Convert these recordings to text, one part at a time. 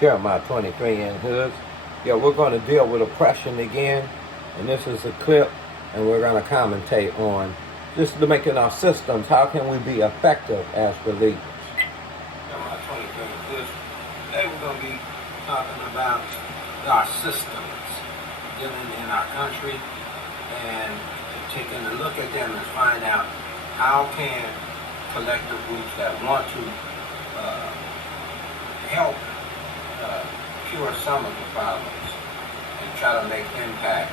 Jeremiah 23 and hoods. Yeah, we're going to deal with oppression again, and this is a clip, and we're going to commentate on just to making our systems. How can we be effective as believers? Jeremiah 23 and hoods. Today we're going to be talking about our systems dealing in our country and taking a look at them and find out how can collective groups that want to help cure some of the problems and try to make impact,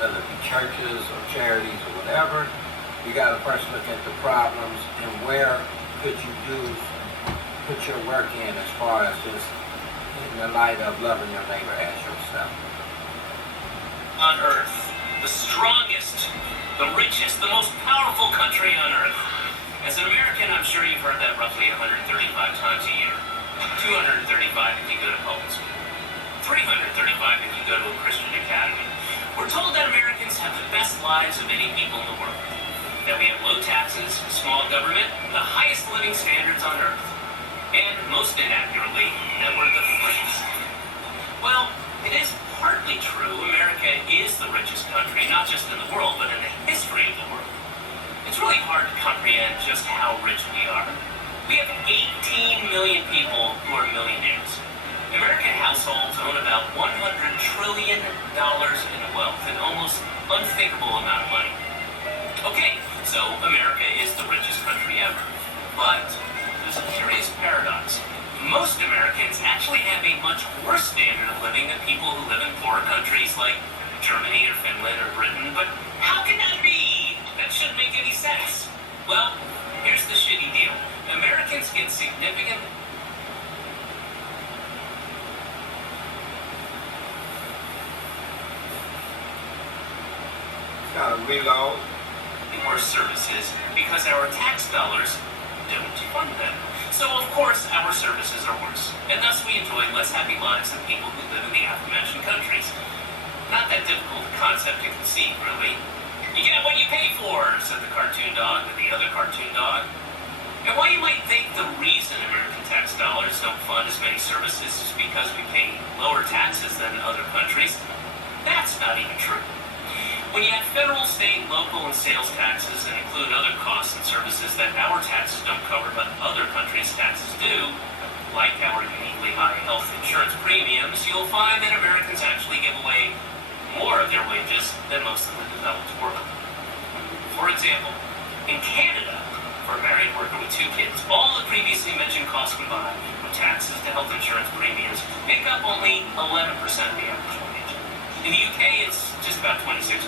whether it be churches or charities or whatever. You got to first look at the problems and where could you put your work in as far as just in the light of loving your neighbor as yourself. On earth, the strongest, the richest, the most powerful country on earth. As an American, I'm sure you've heard that roughly 135 times a year. 235 if you go to public school. 335 if you go to a Christian academy. We're told that Americans have the best lives of any people in the world. That we have low taxes, small government, the highest living standards on earth. And most inaccurately, that we're the freest. Well, it is partly true. America is the richest country, not just in the world, but in the history of the world. It's really hard to comprehend just how rich we are. We have 18 million people who are millionaires. American households own about $100 trillion in wealth, an almost unthinkable amount of money. Okay, so America is the richest country ever. But there's a curious paradox. Most Americans actually have a much worse standard of living than people who live in poorer countries like Germany or Finland or Britain. But how can that be? That shouldn't make any sense. Well, here's the shitty deal. Americans get significant... Gotta reload. ...more services because our tax dollars don't fund them. So, of course, our services are worse. And thus we enjoy less happy lives than people who live in the aforementioned countries. Not that difficult a concept to conceive, really. You get what you pay for, said the cartoon dog to the other cartoon dog. And while you might think the reason American tax dollars don't fund as many services is because we pay lower taxes than other countries, that's not even true. When you add federal, state, local, and sales taxes and include other costs and services that our taxes don't cover but other countries' taxes do, like our uniquely high health insurance premiums, you'll find that Americans actually give away more of their wages than most of the developed world. For example, in Canada, for a married worker with 2 kids, all the previously mentioned costs combined, from taxes to health insurance premiums, make up only 11% of the average wage. In the UK, it's just about 26%.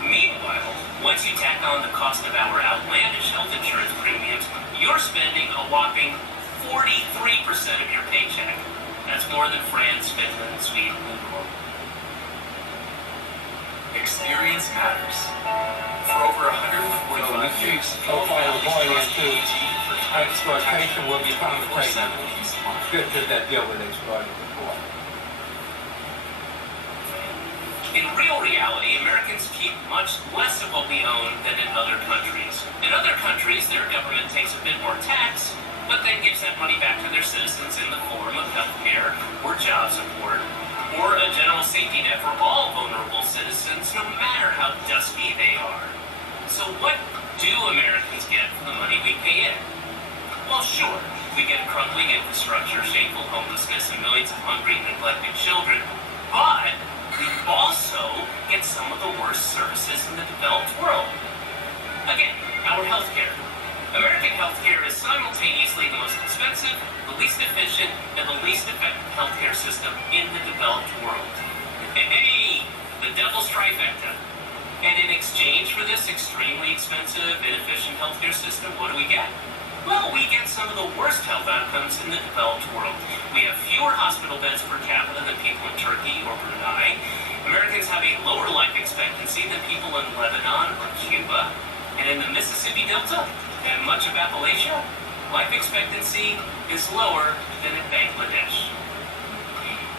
Meanwhile, once you tack on the cost of our outlandish health insurance premiums, you're spending a whopping 43% of your paycheck. That's more than France, Finland, Sweden, and Norway. Experience matters. For over 145 years, exploitation will be contemplated. Scriptures that deal with exploiting the poor. In real reality, Americans keep much less of what we own than in other countries. In other countries, their government takes a bit more tax, but then gives that money back to their citizens in the form of health care or job support, or a general safety net for all vulnerable citizens, no matter how dusty they are. So what do Americans get for the money we pay in? Well, sure, we get crumbling infrastructure, shameful homelessness, and millions of hungry, neglected children, but we also get some of the worst services in the developed world. Again, our healthcare. American healthcare is simultaneously the most expensive, the least efficient, and the least effective healthcare system in the developed world. Hey, the devil's trifecta. And in exchange for this extremely expensive, inefficient healthcare system, what do we get? Well, we get some of the worst health outcomes in the developed world. We have fewer hospital beds per capita than people in Turkey or Brunei. Americans have a lower life expectancy than people in Lebanon or Cuba. And in the Mississippi Delta and much of Appalachia, life expectancy is lower than in Bangladesh.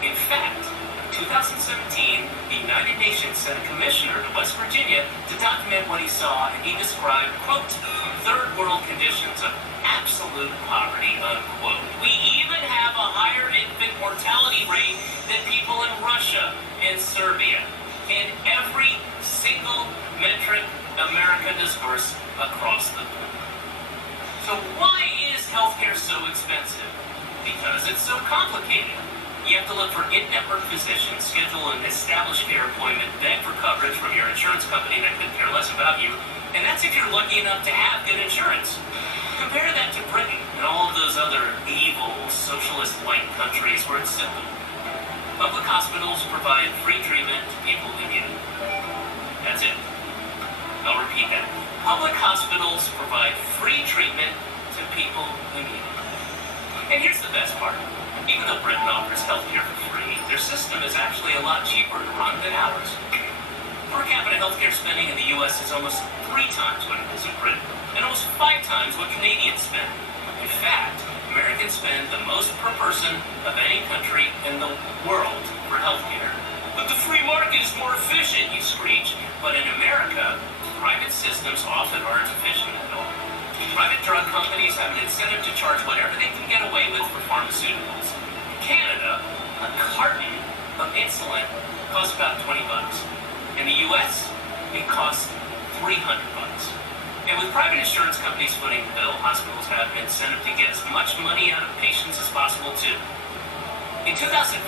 In fact, in 2017, the United Nations sent a commissioner to West Virginia to document what he saw, and he described, quote, third world conditions of absolute poverty, unquote. We even have a higher infant America does worse across the board. So why is healthcare so expensive? Because it's so complicated. You have to look for in-network physicians, schedule an established care appointment, beg for coverage from your insurance company that could care less about you, and that's if you're lucky enough to have good insurance. Compare that to Britain and all of those other evil, socialist-like countries where it's simple. Public hospitals provide free treatment to people who need it. That's it. I'll repeat that. Public hospitals provide free treatment to people who need it. And here's the best part. Even though Britain offers healthcare for free, their system is actually a lot cheaper to run than ours. Per capita healthcare spending in the U.S. is almost 3 times what it is in Britain, and almost 5 times what Canadians spend. In fact, Americans spend the most per person of any country in the world for healthcare. But the free market is more efficient, you screech. But in America, private systems often aren't efficient at all. Private drug companies have an incentive to charge whatever they can get away with for pharmaceuticals. In Canada, a carton of insulin costs about $20. In the US, it costs $300. And with private insurance companies footing the bill, hospitals have an incentive to get as much money out of patients as possible too. In 2015,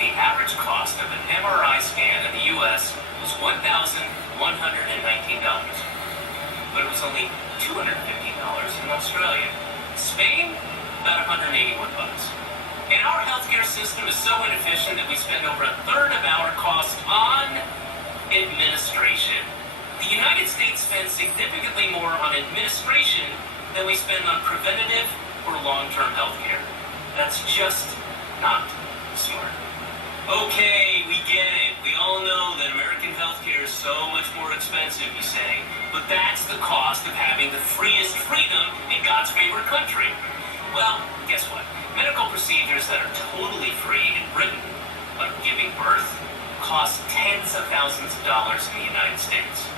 the average cost of an MRI scan in the US was $1,119. But it was only $250 in Australia. Spain, about $181. And our healthcare system is so inefficient that we spend over a third of our cost on administration. The United States spends significantly more on administration than we spend on preventative or long-term healthcare. That's just not smart. Okay, we get it. We all know that American healthcare is so much more expensive, you say. But that's the cost of having the freest freedom in God's favorite country. Well, guess what? Medical procedures that are totally free in Britain, like giving birth, cost tens of thousands of dollars in the United States.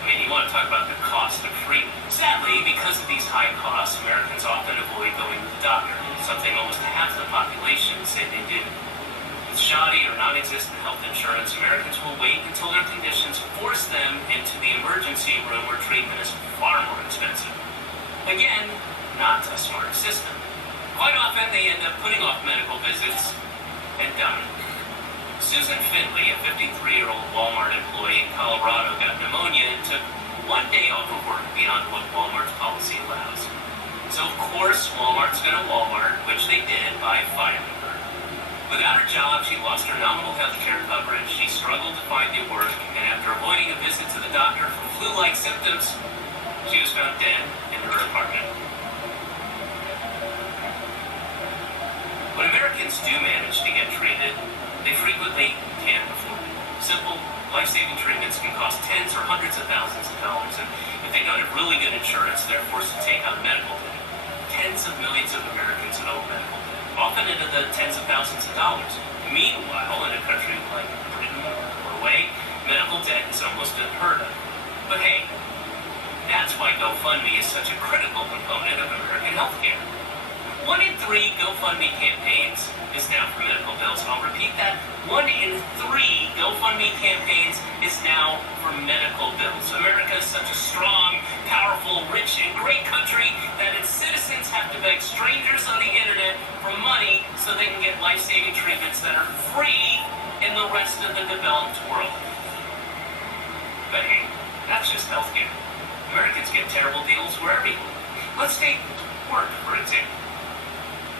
I mean, you want to talk about the cost of freedom. Sadly, because of these high costs, Americans often avoid going to the doctor, something almost half the population say they do. With shoddy or non-existent health insurance, Americans will wait until their conditions force them into the emergency room where treatment is far more expensive. Again, not a smart system. Quite often, they end up putting off medical visits and dying. Susan Finley, a 53-year-old Walmart employee in Colorado, got pneumonia and took 1 day off of work beyond what Walmart's policy allows. So, of course, Walmart's going to Walmart, which they did by firing her. Without her job, she lost her nominal health care coverage, she struggled to find new work, and after avoiding a visit to the doctor for flu-like symptoms, she was found dead in her apartment. When Americans do manage to get treated, they frequently can't afford it. Simple, life-saving treatments can cost tens or hundreds of thousands of dollars, and if they don't have really good insurance, they're forced to take out medical debt. Tens of millions of Americans owe medical debt, often into the tens of thousands of dollars. Meanwhile, in a country like Britain or Norway, medical debt is almost unheard of. But hey, that's why GoFundMe is such a critical component of American healthcare. 1 in 3 GoFundMe campaigns is now for medical bills. I'll repeat that. 1 in 3 GoFundMe campaigns is now for medical bills. America is such a strong, powerful, rich, and great country that its citizens have to beg strangers on the internet for money so they can get life-saving treatments that are free in the rest of the developed world. But hey, that's just healthcare. Americans get terrible deals wherever you live. Let's take work, for example.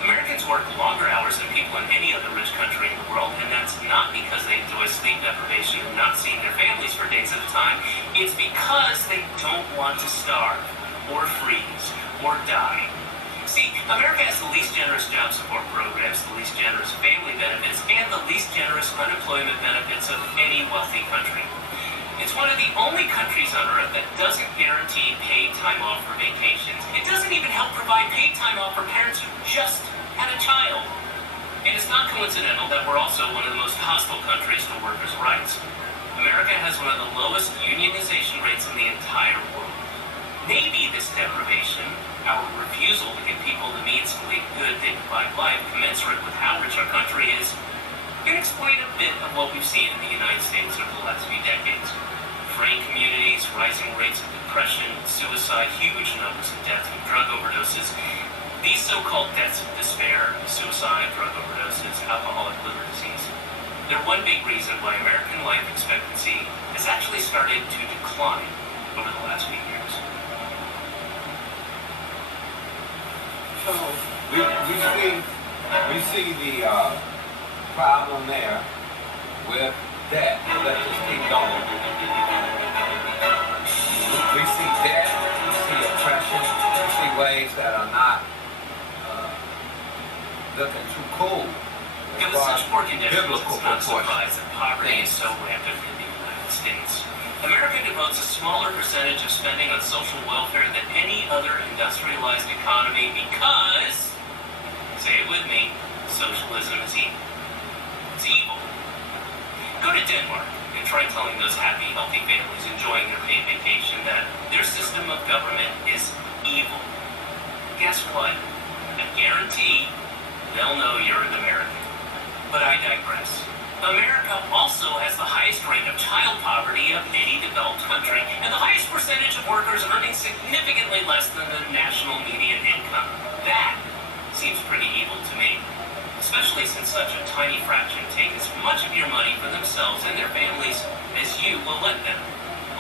Americans work longer hours than people in any other rich country in the world, and that's not because they enjoy sleep deprivation and not seeing their families for days at a time. It's because they don't want to starve, or freeze, or die. See, America has the least generous job support programs, the least generous family benefits, and the least generous unemployment benefits of any wealthy country. It's one of the only countries on Earth that doesn't guarantee paid time off for vacations. It doesn't even help provide paid time off for parents who just had a child. And it's not coincidental that we're also one of the most hostile countries to workers' rights. America has one of the lowest unionization rates in the entire world. Maybe this deprivation, our refusal to give people the means to lead good, dignified life commensurate with how rich our country is, can explain a bit of what we've seen in the United States over the last few decades. Fraying communities, rising rates of depression, suicide, huge numbers of deaths from drug overdoses. These so-called deaths of despair, suicide, drug overdoses, alcoholic liver disease, they're one big reason why American life expectancy has actually started to decline over the last few years. So we see the problem there with debt. Let's just keep going. We see debt, we see oppression, we see ways that are not looking too cool. With such poor conditions, it's not surprised that poverty is so rampant in the United States. America devotes a smaller percentage of spending on social welfare than any other industrialized economy because, say it with me, socialism is evil. It's evil. Go to Denmark and try telling those happy, healthy families enjoying their paid vacation that their system of government is evil. Guess what? I guarantee they'll know you're an American. But I digress. America also has the highest rate of child poverty of any developed country, and the highest percentage of workers earning significantly less than the national median income. That seems pretty evil to me, especially since such a tiny fraction take as much of your money for themselves and their families as you will let them.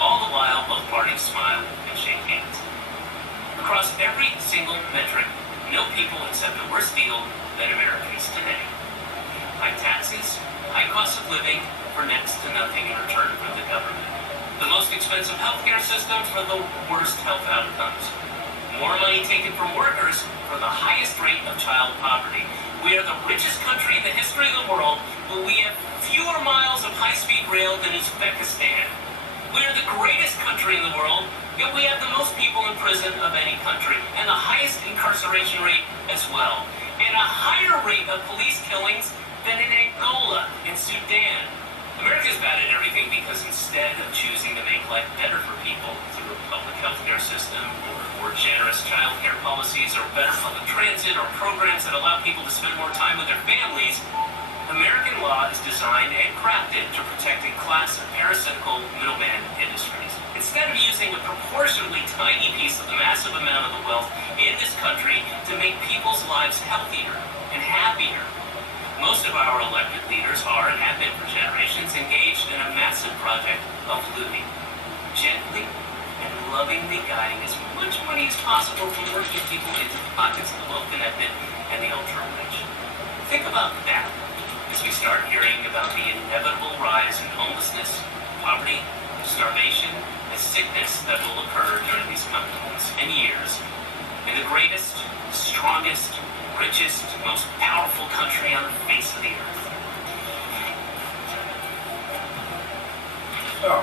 All the while, both parties smile and shake hands. Across every single metric, no people accept a worse deal than Americans today. High taxes, high cost of living for next to nothing in return from the government. The most expensive healthcare system for the worst health outcomes. More money taken from workers for the highest rate of child poverty. We are the richest country in the history of the world, but we have fewer miles of high-speed rail than Uzbekistan. We are the greatest country in the world, yet we have the most people in prison of any country, and the highest incarceration rate as well, and a higher rate of police killings than in Angola and Sudan. America is bad at everything because instead of choosing to make life better for people through a public health care system or more generous child care policies or better public transit or programs that allow people to spend more time with their families, American law is designed and crafted to protect a class of parasitical middleman industries. Instead of using a proportionally tiny piece of the massive amount of the wealth in this country to make people's lives healthier and happier, most of our elected leaders are and have been for generations engaged in a massive project of looting, gently and lovingly guiding as much money as possible from working people into the pockets of the well-connected and the ultra-rich. Think about that as we start hearing about the inevitable rise in homelessness, poverty, starvation, and sickness that will occur during these coming months and years in the greatest, strongest, richest, most powerful country on the face of the earth. So,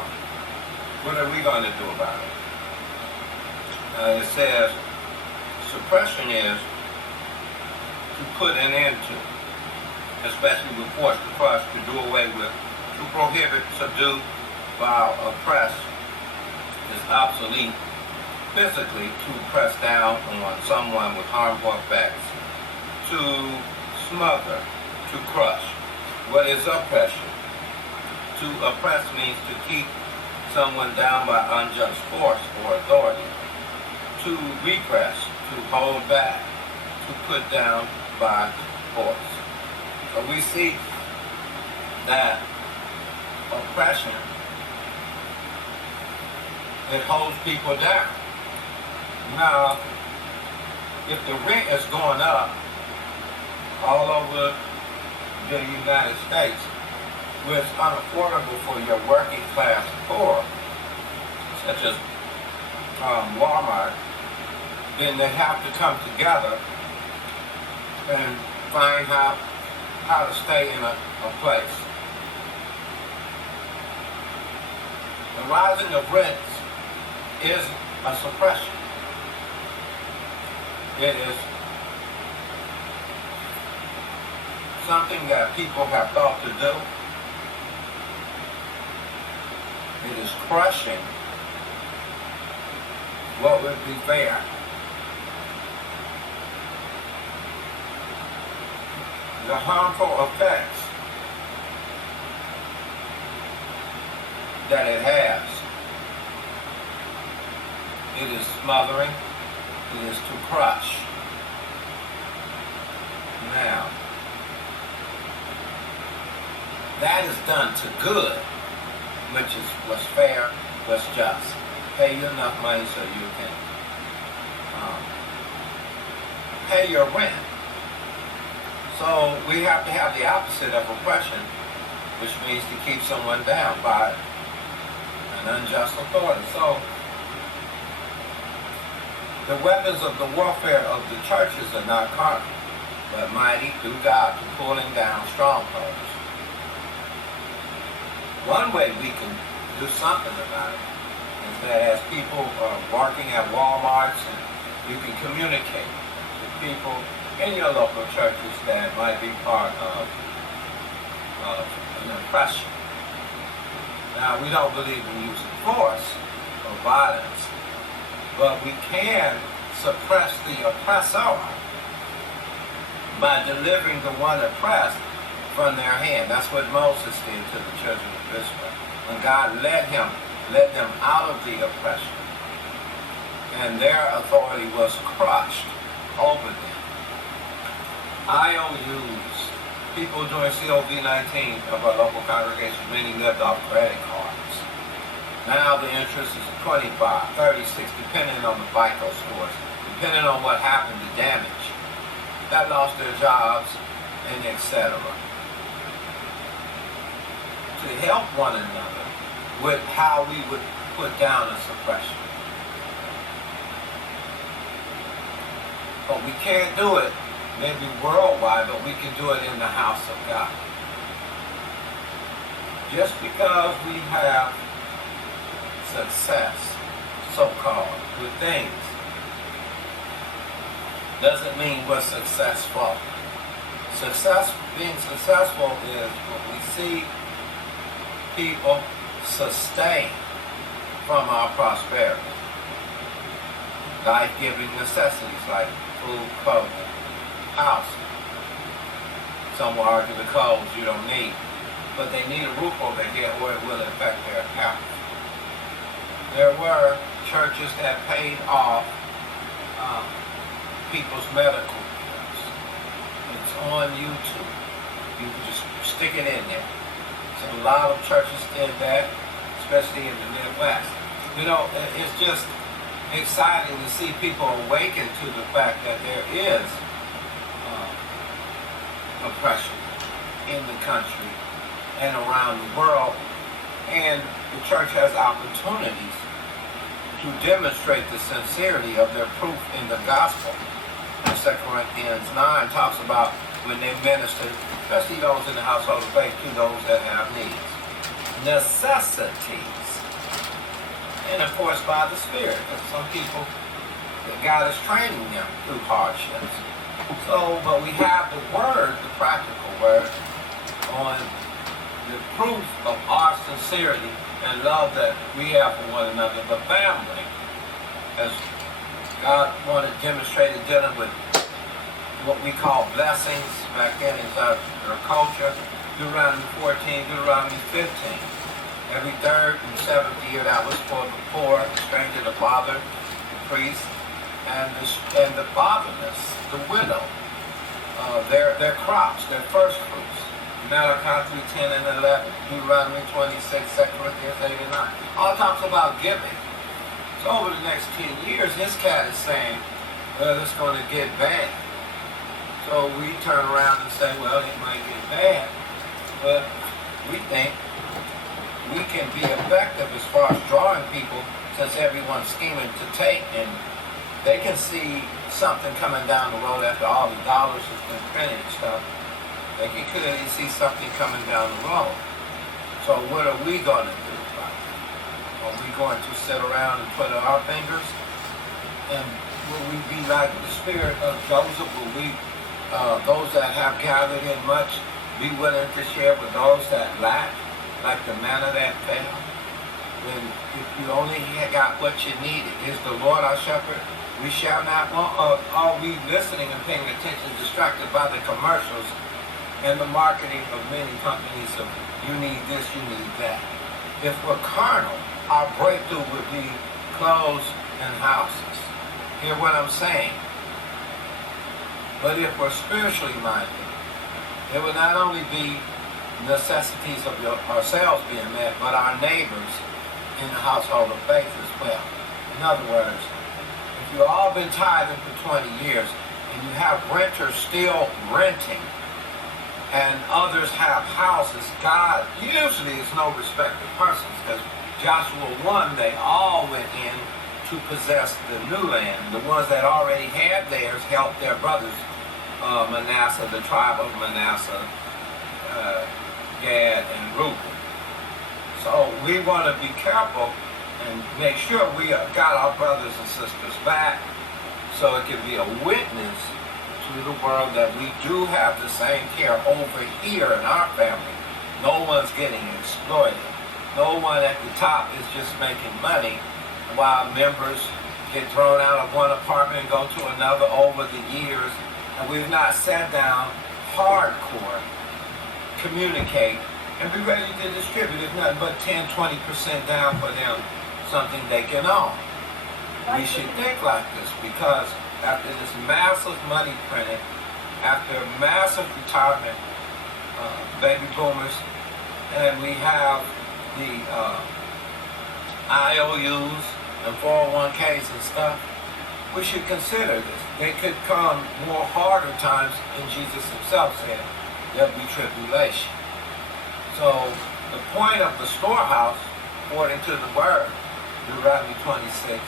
what are we going to do about it? It says suppression is to put an end to, especially with force to crush, to do away with, to prohibit, subdue, while oppress is obsolete. Physically, to press down on someone with harmful effects, to smother, to crush. What is oppression? To oppress means to keep someone down by unjust force or authority. To repress, to hold back, to put down by force. So we see that oppression, it holds people down. Now, if the rent is going up all over the United States, where it's unaffordable for your working class poor, such as Walmart, then they have to come together and find how to stay in a place. The rising of rents is a suppression. It is something that people have thought to do. It is crushing what would be fair. The harmful effects that it has It is smothering. It is to crush. Now, that is done to good, which is what's fair, what's just. Pay you enough money so you can pay your rent. So we have to have the opposite of oppression, which means to keep someone down by an unjust authority. So the weapons of the warfare of the churches are not carnal, but mighty through God to pulling down strongholds. One way we can do something about it is that as people are working at Walmarts, and you can communicate with people in your local churches that might be part of an oppression. Now, we don't believe in using force or violence, but we can suppress the oppressor by delivering the one oppressed from their hand. That's what Moses did to the children of Israel. When God led them out of the oppression, and their authority was crushed over them. IOUs, people doing COVID-19 of our local congregation, many lived off credit cards. Now the interest is 25, 36, depending on the FICO scores, depending on what happened, the damage, that lost their jobs, and etc. To help one another with how we would put down a suppression. But we can't do it maybe worldwide, but we can do it in the house of God. Just because we have success, so-called, with things, doesn't mean we're successful. Being successful is when we see people sustain from our prosperity. Life-giving necessities like food, clothing, housing. Some will argue the clothes you don't need, but they need a roof over their head or it will affect their health. There were churches that paid off people's medical bills. It's on YouTube. You can just stick it in there. So a lot of churches did that, especially in the Midwest. You know, it's just exciting to see people awaken to the fact that there is oppression in the country and around the world, and the church has opportunities to demonstrate the sincerity of their proof in the gospel. 2 Corinthians 9 talks about when they minister, especially those in the household of faith, to those that have needs. Necessities. And of course by the Spirit, because some people, God is training them through hardships. So, but we have the word, the practical word, on the proof of our sincerity and love that we have for one another. The family, as God wanted demonstrated dealing with what we call blessings back then in our culture. Deuteronomy 14, Deuteronomy 15. Every third and seventh year that was for the poor, the stranger, the father, the priest, and the fatherless, the widow. Their crops, their first fruits. Malachi 3:10 and 11, Deuteronomy 26, 2 Corinthians 8 and 9. All talks about giving. So over the next 10 years, this cat is saying, well, it's going to get bad. So we turn around and say, well, it might get bad, but we think we can be effective as far as drawing people, since everyone's scheming to take, and they can see something coming down the road after all the dollars has been printed and stuff. They can clearly see something coming down the road. So what are we going to do about it? Are we going to sit around and put our fingers? And will we be like the spirit of Joseph? Will we, those that have gathered in much, be willing to share with those that lack, like the manna that fell? When if you only got what you needed, is the Lord our shepherd? We shall not want. Are we listening and paying attention, distracted by the commercials and the marketing of many companies of you need this, you need that? If we're carnal, our breakthrough would be clothes, and houses. Hear what I'm saying? But if we're spiritually minded, it will not only be necessities of ourselves being met, but our neighbors in the household of faith as well. In other words, if you've all been tithing for 20 years and you have renters still renting and others have houses, God usually is no respecter of persons, because Joshua 1, they all went in to possess the new land. The ones that already had theirs helped their brothers, Manasseh, the tribe of Manasseh, Gad, and Reuben. So we want to be careful and make sure we got our brothers and sisters back, so it can be a witness to the world that we do have the same care over here in our family. No one's getting exploited. No one at the top is just making money while members get thrown out of one apartment and go to another over the years. And we've not sat down hardcore, communicate, and be ready to distribute. It's nothing but 10-20% down for them, something they can own. We should think like this, because after this massive money printing, after massive retirement, baby boomers, and we have the IOUs and 401ks and stuff, we should consider this. They could come more harder times, and Jesus himself said there'll be tribulation. So the point of the storehouse, according to the word, Deuteronomy 26,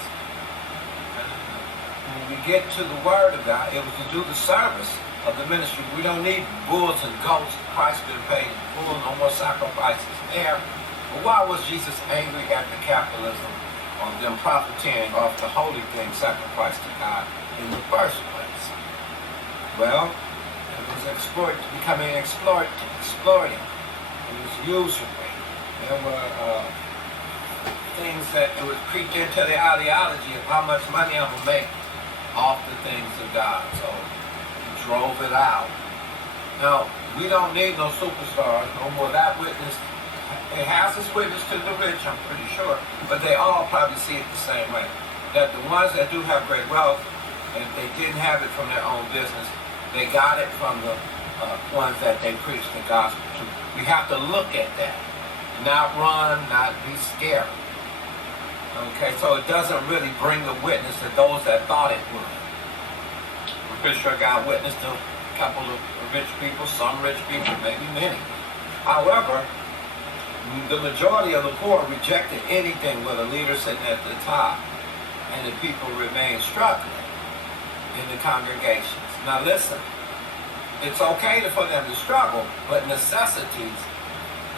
when we get to the word of God, it was to do the service of the ministry. We don't need bulls and goats. Christ been paid in full, no more sacrifices there. But why was Jesus angry at the capitalism of them profiteering off the holy things sacrificed to God in the first place? Well, it was becoming exploiting. It was usury. There were things that it would creep into the ideology of how much money I'm going to make off the things of God. So he drove it out. Now, we don't need no superstars no more. That witness, it has its witness to the rich, I'm pretty sure, but they all probably see it the same way. That the ones that do have great wealth, and they didn't have it from their own business, they got it from the ones that they preach the gospel to. We have to look at that. Not run, not be scared. Okay, so it doesn't really bring the witness to those that thought it would. I'm pretty sure God witnessed to a couple of rich people, some rich people, maybe many. However, the majority of the poor rejected anything with a leader sitting at the top, and the people remained struggling in the congregations. Now listen, it's okay for them to struggle, but necessities,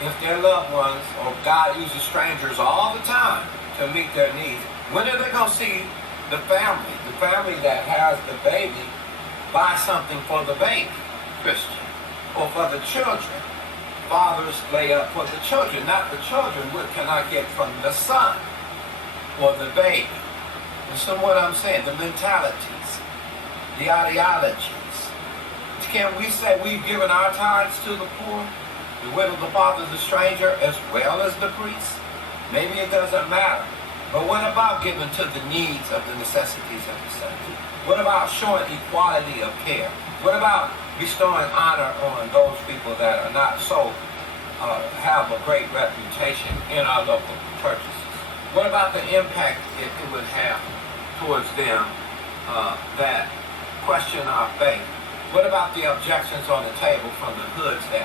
if their loved ones, or God uses strangers all the time to meet their needs, when are they going to see the family that has the baby, buy something for the baby, Christian, or for the children? Fathers lay up for the children, not the children. What can I get from the son or the baby? And so what I'm saying, the mentalities, the ideologies. Can we say we've given our tithes to the poor, the widow, the father, the stranger, as well as the priest? Maybe it doesn't matter. But what about giving to the needs of the necessities of the saints? What about showing equality of care? What about bestowing honor on those people that are not so, have a great reputation in our local churches? What about the impact it would have towards them that question our faith? What about the objections on the table from the hoods that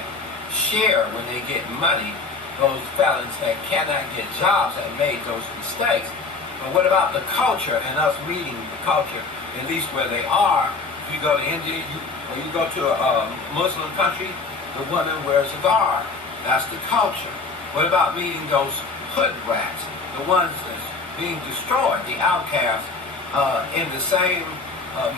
share when they get money, those felons that cannot get jobs that made those mistakes? But what about the culture and us meeting the culture, at least where they are? If you go to India, or you go to a Muslim country, the woman wears a garb. That's the culture. What about meeting those hood rats, the ones that's being destroyed, the outcasts, in the same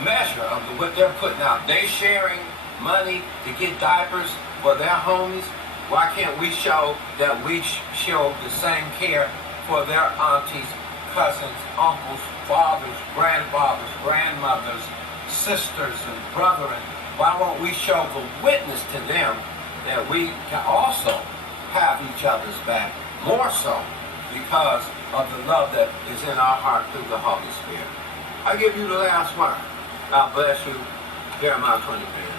measure of what they're putting out? They sharing money to get diapers for their homies. Why can't we show that we show the same care for their aunties, cousins, uncles, fathers, grandfathers, grandmothers, sisters, and brethren? Why won't we show the witness to them that we can also have each other's back, more so because of the love that is in our heart through the Holy Spirit. I give you the last word. God bless you. Jeremiah 23.